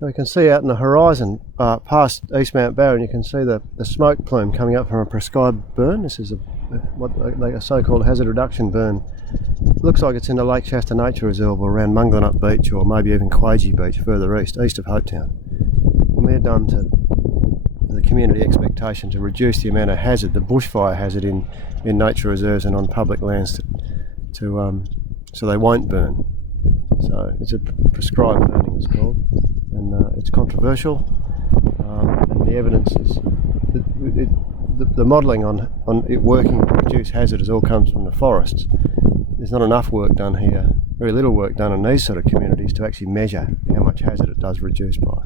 We can see out in the horizon past East Mount Barron, you can see the smoke plume coming up from a prescribed burn. This is a so-called hazard reduction burn. Looks like it's in the Lake Shasta Nature Reserve or around Munglenup Beach, or maybe even Quagey Beach further east of Hopetown. And they're done to the community expectation to reduce the amount of hazard, the bushfire hazard in nature reserves and on public lands so they won't burn. So it's a prescribed burning, it's called, and it's controversial. And the evidence is the modelling on it working to reduce hazard all comes from the forests. There's not enough work done here, very little work done in these sort of communities to actually measure how much hazard it does reduce by.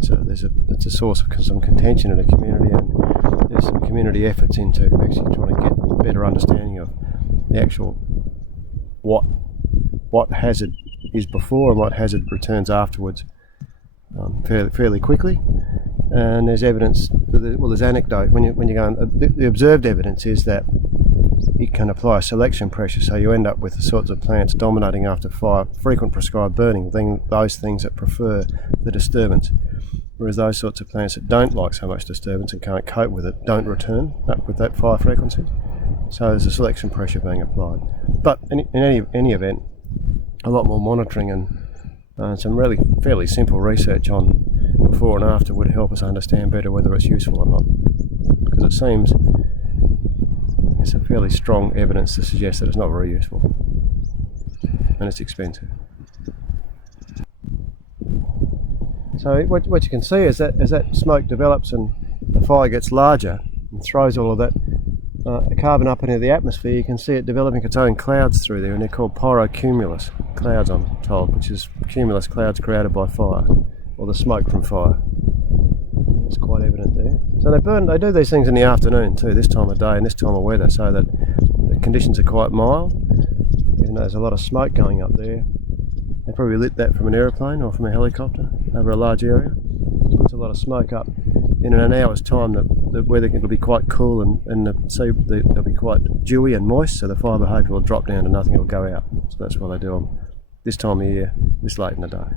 It's a source of some contention in the community, and there's some community efforts into actually trying to get a better understanding of the actual what hazard is before and what hazard returns afterwards fairly quickly. And there's evidence, there's anecdote when you go on, the observed evidence is that it can apply selection pressure, so you end up with the sorts of plants dominating after fire, frequent prescribed burning, those things that prefer the disturbance, whereas those sorts of plants that don't like so much disturbance and can't cope with it don't return up with that fire frequency. So there's a selection pressure being applied. But in any event, a lot more monitoring and some really fairly simple research on before and after would help us understand better whether it's useful or not, because it seems there's some fairly strong evidence to suggest that it's not very useful and it's expensive. So what you can see is that as that smoke develops and the fire gets larger and throws all of that carbon up into the atmosphere, you can see it developing its own clouds through there, and they're called pyrocumulus clouds, I'm told, which is cumulus clouds created by fire, or the smoke from fire. It's quite evident there. So they do these things in the afternoon too, this time of day and this time of weather, so that the conditions are quite mild, even though there's a lot of smoke going up there. They probably lit that from an aeroplane or from a helicopter over a large area. Puts a lot of smoke up. In an hour's time the weather will be quite cool and they'll be quite dewy and moist, so the fire behaviour will drop down to nothing, it'll go out. So that's why they do them this time of year, this late in the day.